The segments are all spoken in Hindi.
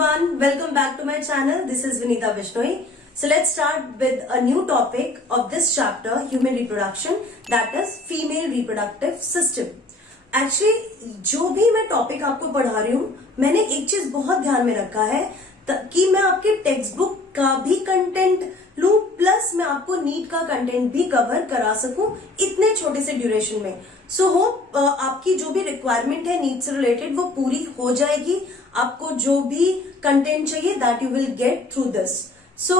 everyone, welcome back to my channel. This is Vinita Bishnoi. So let's start with a new topic of this chapter, human reproduction, that is female reproductive system. Actually, जो भी मैं टॉपिक आपको पढ़ा रही हूँ, मैंने एक चीज बहुत ध्यान में रखा है कि मैं आपके टेक्स्ट बुक का भी कंटेंट लूं, प्लस मैं आपको नीट का कंटेंट भी कवर करा सकूं इतने छोटे से ड्यूरेशन में. सो होप आपकी जो भी रिक्वायरमेंट है नीट से रिलेटेड वो पूरी हो जाएगी. आपको जो भी कंटेंट चाहिए that you will get through this. So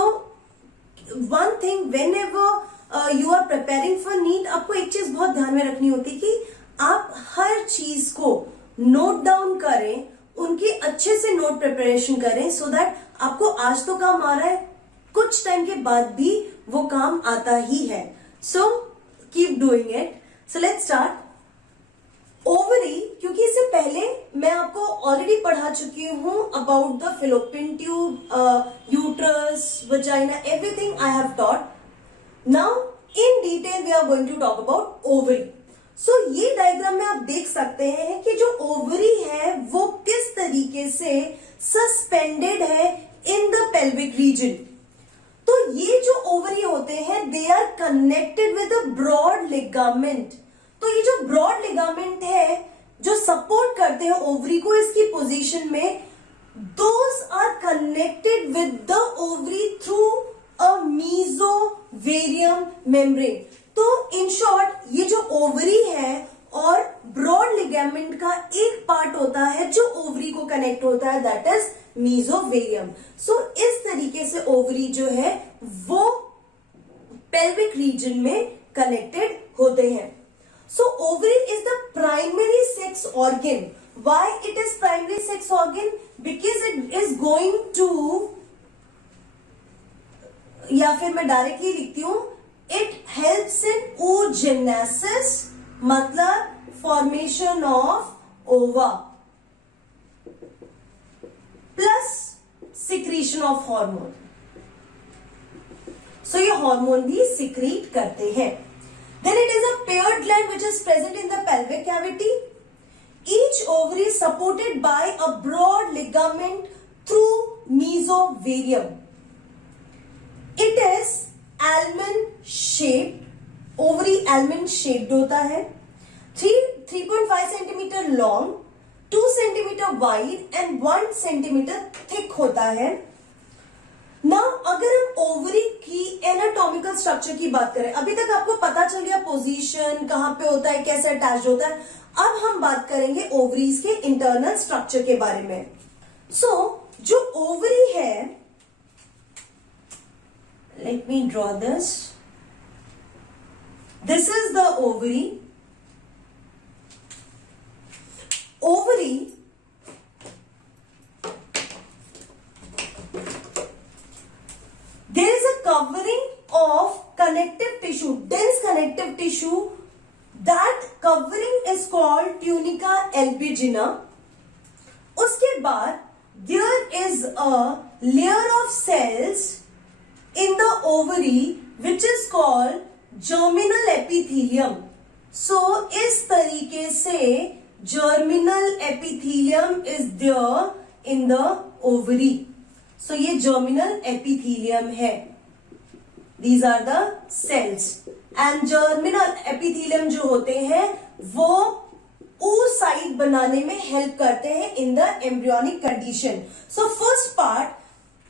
one thing, whenever you are preparing for NEET, आपको एक चीज बहुत ध्यान में रखनी होती कि आप हर चीज को नोट डाउन करें, उनकी अच्छे से नोट प्रिपरेशन करें, सो दैट आपको आज तो काम आ रहा है, कुछ टाइम के बाद भी वो काम आता ही है. So keep doing it. So let's start. Ovary, क्योंकि इससे पहले मैं आपको ऑलरेडी पढ़ा चुकी हूं about the fallopian tube, uterus, vagina, everything I have taught. Now in detail we are going to talk about ovary. So ये डायग्राम में आप देख सकते हैं कि जो ओवरी है वो किस तरीके से सस्पेंडेड है इन द पेल्विक रीजन. तो ये जो ओवरी होते हैं they are connected with a broad ligament. तो ये जो ब्रॉड लिगामेंट है जो सपोर्ट करते हैं ओवरी को इसकी पोजीशन में, those are connected with the ovary through a mesovarium membrane. तो इन शॉर्ट ये जो ओवरी है और ब्रॉड लिगामेंट का एक पार्ट होता है जो ओवरी को कनेक्ट होता है, दैट इज मीजोवेरियम. सो इस तरीके से ओवरी जो है वो पेल्विक रीजन में कनेक्टेड होते हैं. So ovary is the primary sex organ. Why it is primary sex organ? Because it is going to, या फिर मैं डायरेक्टली लिखती हूं, it helps in oogenesis, मतलब formation of ova plus secretion of hormone. So ये हार्मोन भी सिक्रीट करते हैं. Then it is a paired gland which is present in the pelvic cavity. Each ovary is supported by a broad ligament through mesovarium. It is almond shaped. Ovary almond shaped होता है. 3.5 centimeter long, 2 centimeter wide and 1 centimeter thick होता है. नाउ अगर हम ओवरी की एनाटॉमिकल स्ट्रक्चर की बात करें, अभी तक आपको पता चल गया पोजीशन कहां पे होता है, कैसे अटैच होता है. अब हम बात करेंगे ओवरीज के इंटरनल स्ट्रक्चर के बारे में. सो जो ओवरी है, let me draw this. This is the ovary. Ovary there is a covering of connective tissue, dense connective tissue. That covering is called tunica albuginea. उसके बाद there is a layer of cells in the ovary which is called germinal epithelium. So इस तरीके से germinal epithelium is there in the ovary. So ये germinal epithelium है. These are the cells. And germinal epithelium जो होते हैं वो oocyte बनाने में help करते हैं in the embryonic condition. So first part,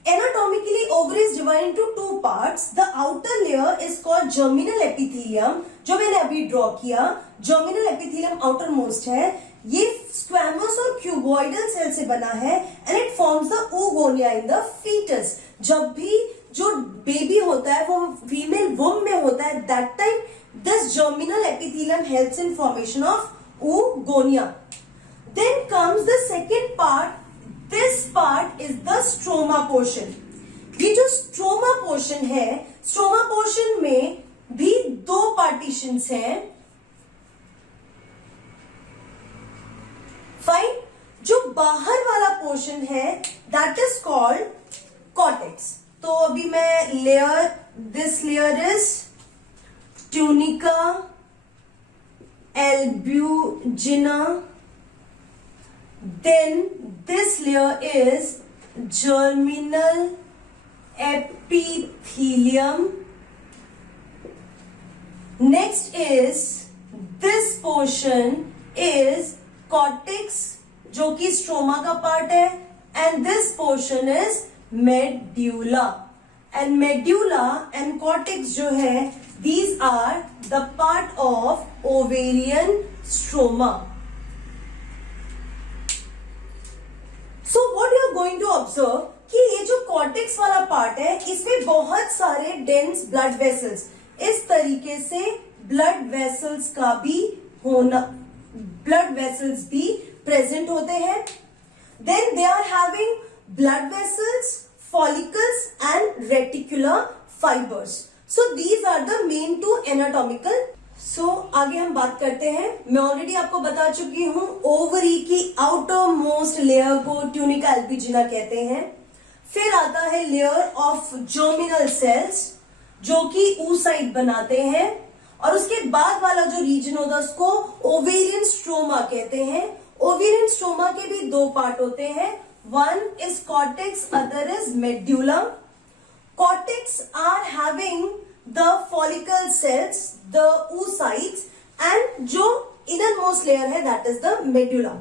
anatomically ovary is divided into two parts. The outer layer is called germinal epithelium, जो मैंने अभी ड्रॉ किया. germinal epithelium outermost है. ये स्क्वैमस और क्यूबॉइडल सेल से बना है and it forms the oogonia in the foetus. जब भी जो बेबी होता है वो फीमेल वुम में होता है, that time this germinal epithelium helps in formation of oogonia. Then comes the second part. This part is the stroma portion. ये जो स्ट्रोमा पोर्शन है, स्ट्रोमा पोर्शन में भी दो पार्टीशंस हैं. फाइन. जो बाहर वाला पोर्शन है दैट इज कॉल्ड कॉर्टेक्स. तो अभी मैं layer, this layer is tunica albuginea. Then this layer is germinal epithelium. Next is this portion is cortex जो कि स्ट्रोमा का पार्ट है, and this portion is medulla. And medulla and cortex जो है, these are the part of ovarian stroma. So what you are going to observe कि ये जो cortex वाला पार्ट है, इसमें बहुत सारे dense blood vessels, इस तरीके से blood vessels का भी होना, blood vessels भी present होते हैं. Then they are having blood vessels, follicles and reticular fibers. So these are the main two anatomical. So आगे हम बात करते हैं. मैं ऑलरेडी आपको बता चुकी हूं ओवरी की आउटर मोस्ट लेयर को ट्यूनिका एल्पिजिना कहते हैं. फिर आता है लेयर ऑफ जर्मिनल सेल्स जो कि oocyte बनाते हैं, और उसके बाद वाला जो रीजन होता है उसको ओवेरियन स्ट्रोमा कहते हैं. ओवेरियन स्ट्रोमा के भी दो पार्ट होते हैं. One is cortex, other is medulla. Cortex are having the follicle cells, the oocytes, and जो innermost layer है that is the medulla.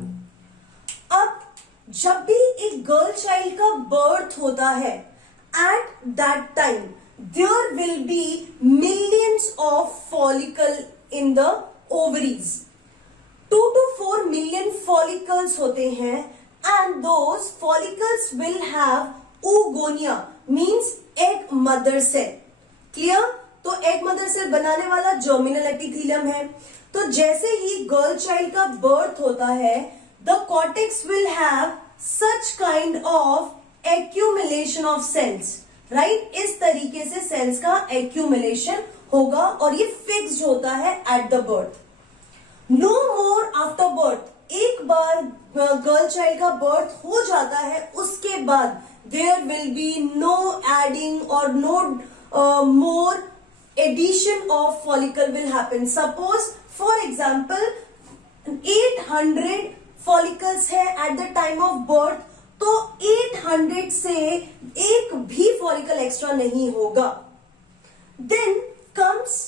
अब जब भी एक गर्ल चाइल्ड का बर्थ होता है, at that time there will be millions of follicle in the ovaries. 2 to 4 million follicles होते हैं, and those follicles will have oogonia, means egg mother cell. Clear? तो egg mother cell बनाने वाला germinal epithelium है. तो जैसे ही गर्ल चाइल्ड का बर्थ होता है, the cortex will have such kind of accumulation of cells, right? इस तरीके से cells का accumulation होगा और ये fixed होता है at the birth. No more after birth. एक बार गर्ल चाइल्ड का बर्थ हो जाता है, उसके बाद there will be no adding or no more addition of follicle will happen. Suppose for example 800 follicles है at the time of birth, तो 800 से एक भी follicle extra नहीं होगा. Then comes,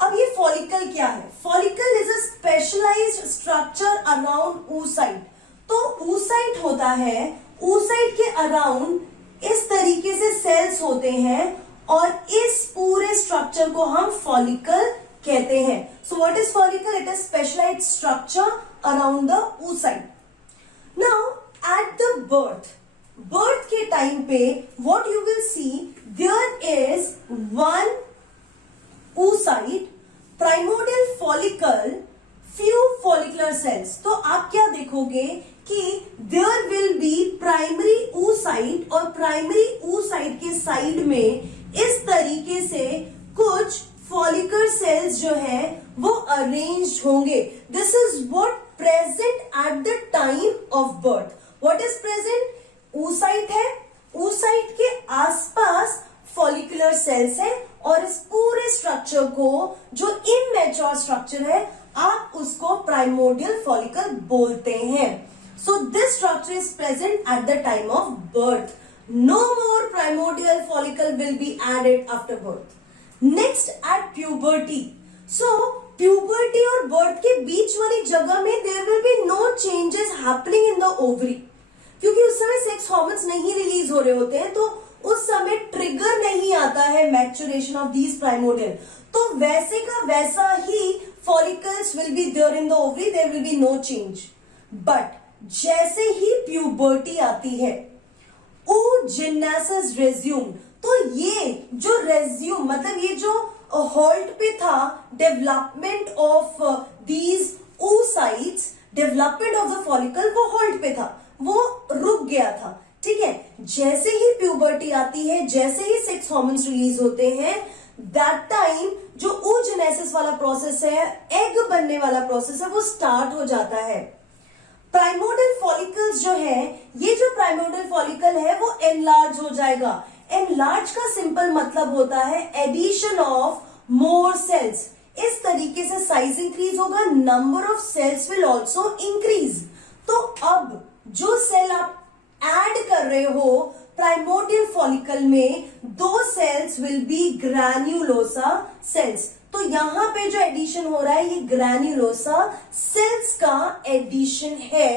अब ये फॉलिकल क्या है? Follicle is a specialised structure around oocyte. तो oocyte होता है, oocyte के अराउंड इस तरीके से सेल्स होते हैं और इस पूरे स्ट्रक्चर को हम फॉलिकल कहते हैं. So what is follicle? It is specialised structure around the oocyte. Now at the birth के टाइम पे what you will see, there is one oocyte, primordial follicle, few follicular cells. तो आप क्या देखोगे कि there will be primary oocyte और primary oocyte के साइड में इस तरीके से कुछ follicular cells जो है वो arranged होंगे. This is what present at the time of birth. What is present? oocyte है, oocyte के आसपास फॉलिकुलर सेल्स है, और इस पूरे स्ट्रक्चर को जो इमैच्योर स्ट्रक्चर है आप उसको प्राइमोर्डियल फॉलिकल बोलते हैं. So this structure is present at the time of birth. No more primordial follicle will be added after birth. Next at puberty. So puberty और बर्थ के बीच वाली जगह में there will be no changes happening in the ovary, क्योंकि उस समय सेक्स हार्मोन्स नहीं रिलीज हो रहे होते हैं, तो उस समय ट्रिगर नहीं आता है मैच्योरेशन ऑफ दीज प्राइमोर्डियल. तो वैसे का वैसा ही follicles will be there in the ovary, there will be no change. But जैसे ही प्यूबर्टी आती है, oogenesis resume. तो ये जो रेज्यूम मतलब ये जो होल्ड पे था development of these oocytes, development of the follicle वो होल्ड पे था, वो रुक गया था. ठीक है, जैसे ही प्यूबर्टी आती है, जैसे ही सेक्स हार्मोन्स रिलीज होते हैं, दैट टाइम जो oogenesis वाला प्रोसेस है, एग बनने वाला प्रोसेस है, वो स्टार्ट हो जाता है. प्राइमोर्डियल फॉलिकल्स जो है, ये जो प्राइमोर्डियल फॉलिकल है वो एनलार्ज हो जाएगा. एनलार्ज का सिंपल मतलब होता है एडिशन ऑफ मोर सेल्स. इस तरीके से साइज इंक्रीज होगा, number of cells will also increase. तो अब जो सेल आप ऐड कर रहे हो प्राइमोर्डियल फॉलिकल में, दो cells will be granulosa cells. तो यहां पे जो एडिशन हो रहा है ये ग्रैन्युलोसा सेल्स का एडिशन है।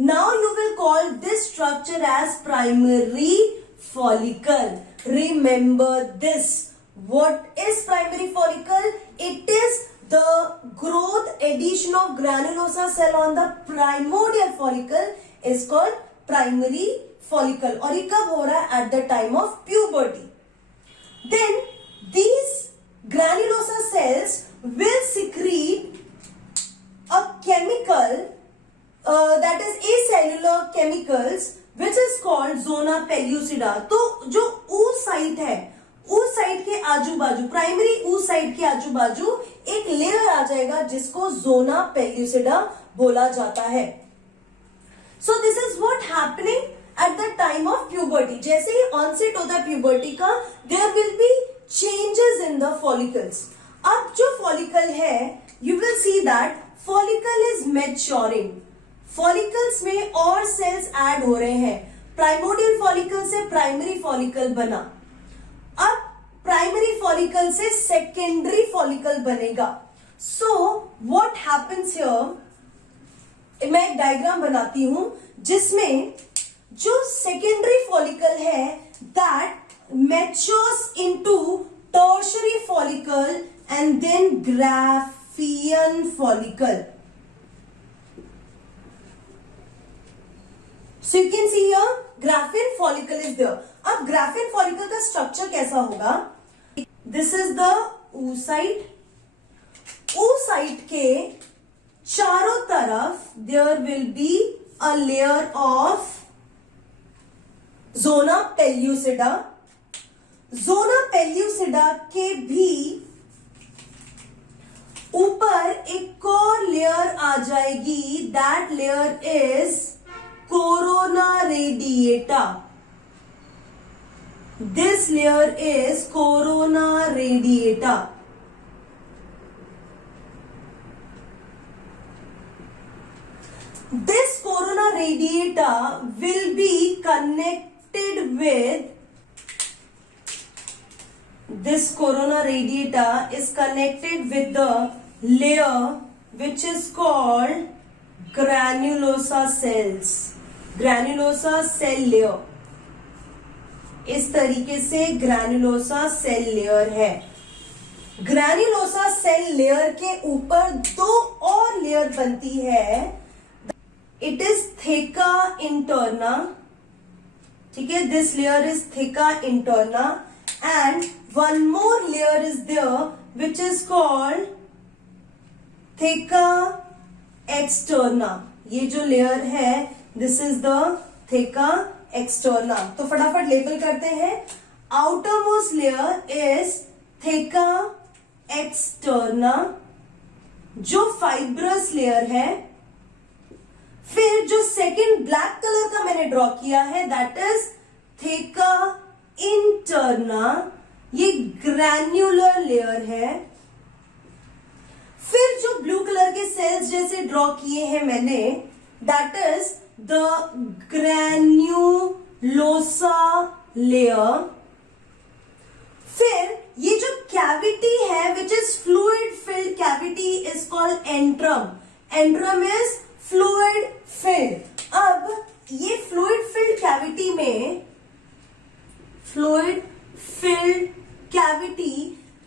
Now you will call this structure as primary follicle. Remember this, what is primary follicle? It is the growth addition of granulosa cell on the primordial follicle is called primary follicle, और ये कब हो रहा है? At the time of puberty. Then these granulosa cells will secrete a chemical that is acellular chemicals which is called zona pellucida. तो जो oocyte है, oocyte के आजू बाजू, प्राइमरी oocyte के आजू बाजू एक लेयर आ जाएगा जिसको जोना पेल्यूसिडा बोला जाता है। So this is what happening at the time of puberty. जैसे ही ऑनसेट होता है प्यूबर्टी का, there will be changes in the follicles. अब जो फॉलिकल है, you will see that follicle is maturing. Follicles में और सेल्स ऐड हो रहे हैं। प्राइमोर्डियल फॉलिकल से प्राइमरी फॉलिकल बना, अब प्राइमरी फॉलिकल से सेकेंडरी फॉलिकल बनेगा। सो व्हाट हैपेंस हियर, मैं एक डायग्राम बनाती हूं जिसमें जो सेकेंडरी फॉलिकल है that matures into tertiary follicle and then Graafian follicle. So you can see here Graafian follicle is there. अब ग्राफियन फॉलिकल का स्ट्रक्चर कैसा होगा? This is the oocyte। oocyte के चारों तरफ there will be a layer of zona pellucida. Zona pellucida के भी ऊपर एक और लेयर आ जाएगी, that layer is corona radiata. This layer is corona radiata. This corona radiata will be connected with, this corona radiata is connected with the layer which is called granulosa cells. Granulosa cell layer इस तरीके से ग्रैन्युलोसा सेल लेयर है। ग्रैन्युलोसा सेल लेयर के ऊपर दो और लेयर बनती है। इट इज थेका इंटरना, ठीक है, this layer is theca interna and one more layer is there which is called theca externa. ये जो लेयर है this is the theca externa. तो फटाफट लेबल करते हैं। Outermost layer is theca externa, जो फाइब्रस लेयर है। फिर जो सेकेंड ब्लैक कलर का मैंने ड्रॉ किया है दैट इज थेका इंटरना, ये ग्रैन्युलर लेयर है। फिर जो ब्लू कलर के सेल्स जैसे ड्रॉ किए हैं मैंने, that is the granulosa layer. फिर ये जो कैविटी है which is fluid filled cavity is called antrum. Antrum is fluid filled. अब ये फ्लूइड फिल्ड कैविटी में, फ्लूइड फिल्ड कैविटी,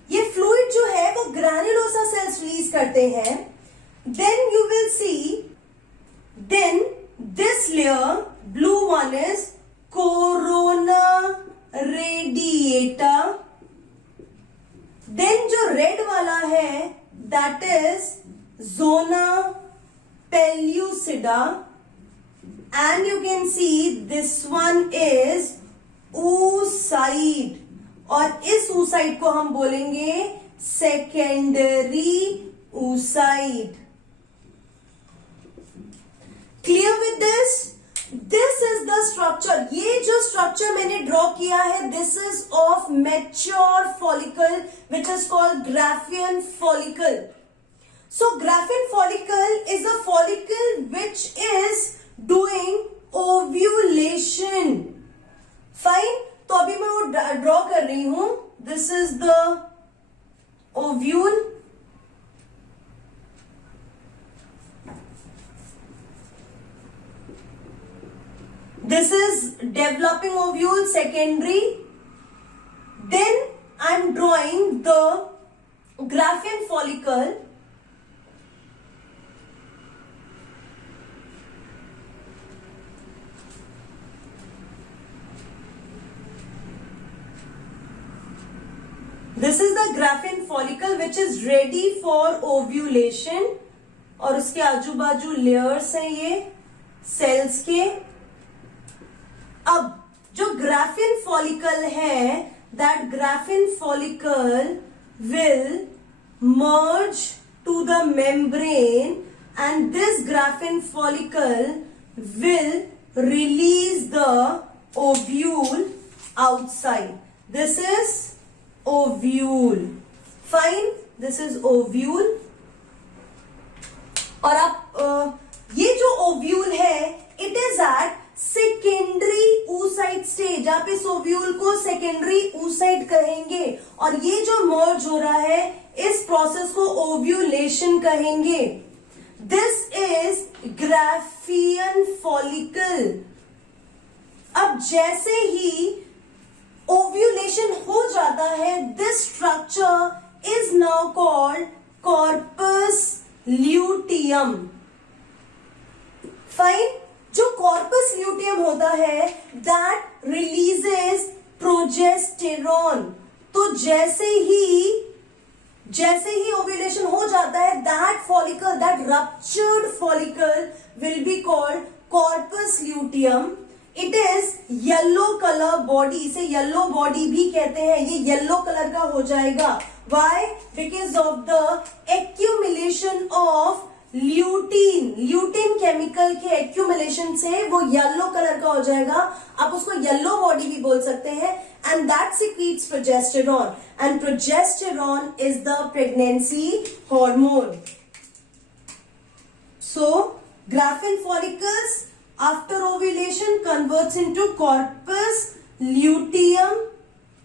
ये फ्लूइड जो है वो ग्रैन्युलोसा सेल्स रिलीज करते हैं। Then you will see, then this layer, blue one is corona radiata. Then जो red वाला है that is zona pellucida and you can see this one is oocyte, और इस oocyte को हम बोलेंगे secondary oocyte. Clear with this? This is the structure. ये जो स्ट्रक्चर मैंने ड्रॉ किया है this is of mature follicle which is called Graafian follicle. So Graafian follicle is a follicle which is doing ovulation. Fine, तो अभी मैं वो ड्रॉ कर रही हूं। This is the ovule, this is developing ovule, secondary. Then I am drawing the Graafian follicle. This is the Graafian follicle which is ready for ovulation. और उसके आजू बाजू लेयर्स हैं ये सेल्स के। अब जो Graafian follicle है, that Graafian follicle will merge to the membrane and this Graafian follicle will release the ovule outside. This is ovule. Fine, this is ovule. और आप ये जो ओव्यूल है, it is at secondary oocyte stage. आप इस ओव्यूल को सेकेंडरी oocyte कहेंगे और ये जो मर्ज हो रहा है इस प्रोसेस को ओव्यूलेशन कहेंगे। This is Graafian follicle. अब जैसे ही ओव्यूलेशन हो जाता है, this structure is now called corpus luteum. Fine, जो कॉर्पस ल्यूटियम होता है दैट रिलीजेस प्रोजेस्टेरॉन। तो जैसे ही ओव्यूलेशन हो जाता है, that follicle, that ruptured follicle will be called corpus luteum. It is yellow colour body, इसे येलो बॉडी भी कहते हैं। ये येलो कलर का हो जाएगा। Why? Because of the accumulation of lutein. Lutein chemical के एक्यूमुलेशन से वो येलो कलर का हो जाएगा। आप उसको येलो बॉडी भी बोल सकते हैं। And that secretes progesterone, and progesterone is the pregnancy hormone. So Graafian follicles after ovulation converts into corpus luteum,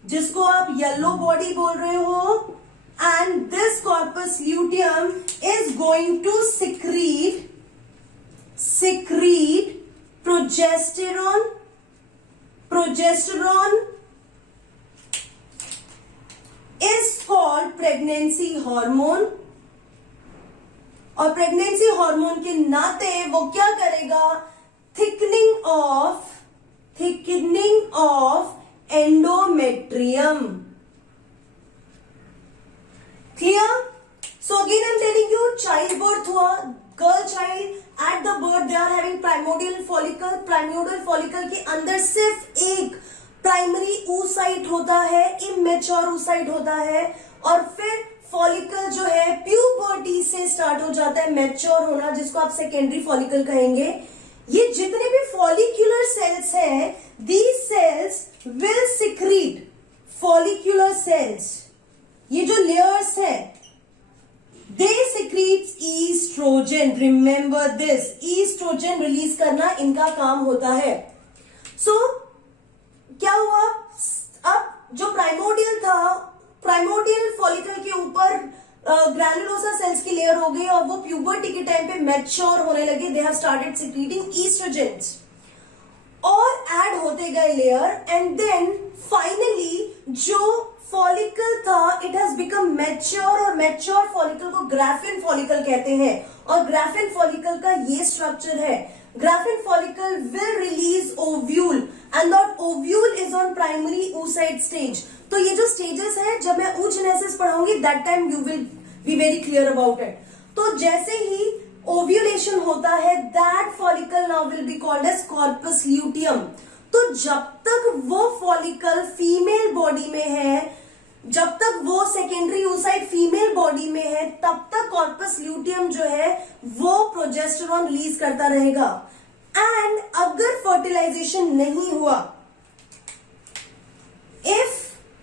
जिसको आप येलो बॉडी बोल रहे हो। And this corpus luteum is going to secrete progesterone. Progesterone is called pregnancy hormone. और प्रेगनेंसी हार्मोन के नाते वो क्या करेगा? Thickening of endometrium. Clear? So again I am telling you, child birth हुआ, girl child, at the birth they are having primordial follicle. Primordial follicle के अंदर सिर्फ एक प्राइमरी oocyte होता है, इमेच्योर oocyte होता है। और फिर फॉलिकल जो है प्यूबर्टी से स्टार्ट हो जाता है मैच्योर होना, जिसको आप सेकेंडरी फॉलिकल कहेंगे। ये जितने भी फॉलिक्यूलर सेल्स हैं, these cells will secrete, follicular cells, ये जो लेयर्स है, they secrete oestrogen. Remember this, oestrogen release करना इनका काम होता है। सो क्या हुआ? अब जो प्राइमोडियल था, प्राइमोडियल फॉलिकल के ऊपर ग्रैनुलोसा सेल्स की लेयर हो गई और वो प्यूबर्टी के टाइम पे मैच्योर होने लगे। They have started secreting estrogens और ऐड होते गए लेयर। एंड देन फाइनली जो फॉलिकल था, इट हैज बिकम मैच्योर, और मैच्योर फॉलिकल को ग्राफियन फॉलिकल कहते हैं। और ग्राफियन फॉलिकल का ये स्ट्रक्चर है। Graafian follicle will release ovule and that ovule is on primary oocyte stage. तो ये जो स्टेजेस है, जब मैं oogenesis पढ़ाऊंगी, that time you will be very clear about it. तो जैसे ही ओव्यूलेशन होता है, that follicle now will be called as corpus luteum. तो जब तक वो फॉलिकल फीमेल बॉडी में है, जब तक वो सेकेंडरी oocyte फीमेल बॉडी में है, तब तक कॉर्पस ल्यूटियम जो है वो प्रोजेस्टेरॉन रिलीज करता रहेगा। एंड अगर फर्टिलाइजेशन नहीं हुआ, इफ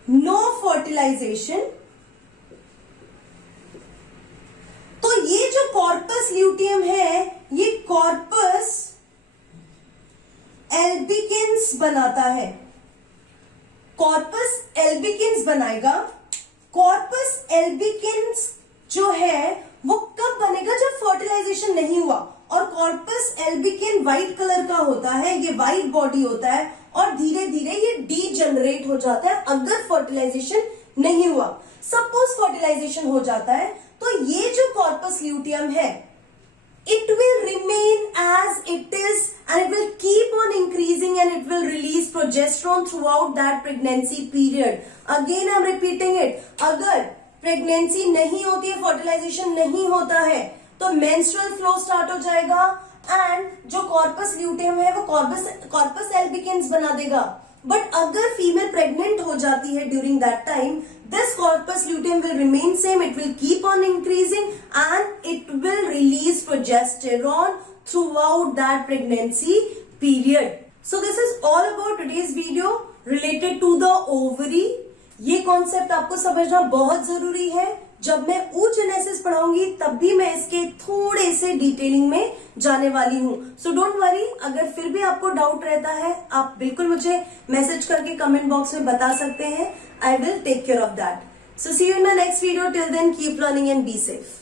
नो फर्टिलाइजेशन, तो ये जो कॉर्पस ल्यूटियम है, ये कॉर्पस एल्बिकिन्स बनाता है, कॉर्पस एल्बिकिन्स बनाएगा। कॉर्पस एल्बिकिन्स जो है वो कब बनेगा, जब फर्टिलाइजेशन नहीं हुआ। और कॉर्पस एल्बिकिन व्हाइट कलर का होता है, ये व्हाइट बॉडी होता है और धीरे धीरे ये डीजनरेट हो जाता है अगर फर्टिलाइजेशन नहीं हुआ। सपोज फर्टिलाइजेशन हो जाता है तो ये जो कॉर्पस ल्यूटियम है it will remain as it is and it will keep on increasing and it will release progesterone throughout that pregnancy period. Again I'm repeating it, अगर प्रेगनेंसी नहीं होती है, फर्टिलाइजेशन नहीं होता है, तो मेंस्ट्रुअल फ्लो स्टार्ट हो जाएगा एंड जो कॉर्पस ल्यूटियम है वो कॉर्पस एल्बिकिन्स बना देगा। बट अगर फीमेल प्रेग्नेंट हो जाती है during that time, this corpus luteum will remain same, it will keep on increasing and it will release progesterone throughout that pregnancy period. So this is all about today's video related to the ovary. ये कॉन्सेप्ट आपको समझना बहुत जरूरी है। जब मैं oogenesis पढ़ाऊंगी तब भी मैं इसके थोड़े से डिटेलिंग में जाने वाली हूँ। सो डोंट वरी, अगर फिर भी आपको डाउट रहता है आप बिल्कुल मुझे मैसेज करके कमेंट बॉक्स में बता सकते हैं। I will take care of that. So see you in my next video. Till then, keep learning and be safe.